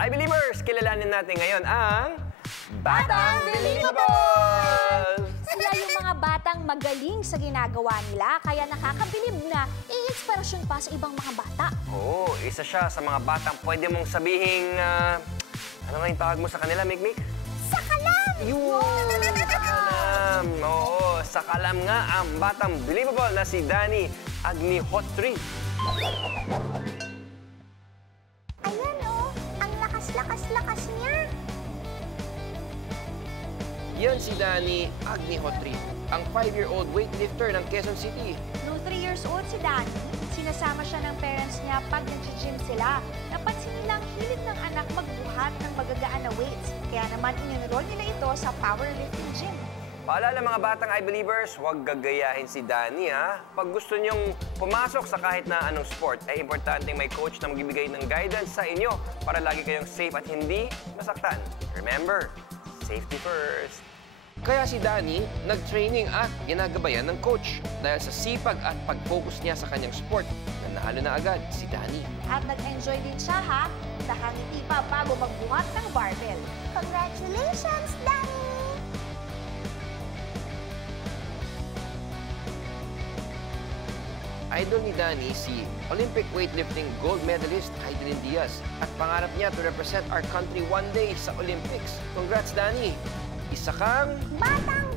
Hi Believers! Kilalanin natin ngayon ang Batang Believables! Sila yung mga batang magaling sa ginagawa nila, kaya nakakabilib na i-inspirasyon pa sa ibang mga bata. Oo, isa siya sa mga batang pwede mong sabihing, ano nga yung tawag mo sa kanila, Mikmik? Sakalam! Yun! Sakalam! Oo, sakalam nga ang batang believable na si Danny Agnihotri. Ayan oh, ang lakas-lakas niya. Yan si Danny Agnihotri, ang 5-year-old weightlifter ng Quezon City. Noong 3 years old si Danny, sinasama siya ng parents niya pag nag-gym sila. Napansin nilang hilig ng anak magbuhat ng magagaan na weights. Kaya naman in-enroll nila ito sa powerlifting gym. Paalala mga batang I-Believers, huwag gagayahin si Danny ha. Pag gusto nyong pumasok sa kahit na anong sport, ay importanteng may coach na magbibigay ng guidance sa inyo para lagi kayong safe at hindi masaktan. Remember, safety first. Kaya si Danny, nag-training at ginagabayan ng coach dahil sa sipag at pag-focus niya sa kanyang sport. Nanalo na agad si Danny. At nag-enjoy din siya ha, nakangiti pa bago magbuhat ng barbell. Congratulations, Danny! Idol ni Danny si Olympic weightlifting gold medalist Heidelin Diaz at pangarap niya to represent our country one day sa Olympics. Congrats, Danny! Isa kang Batang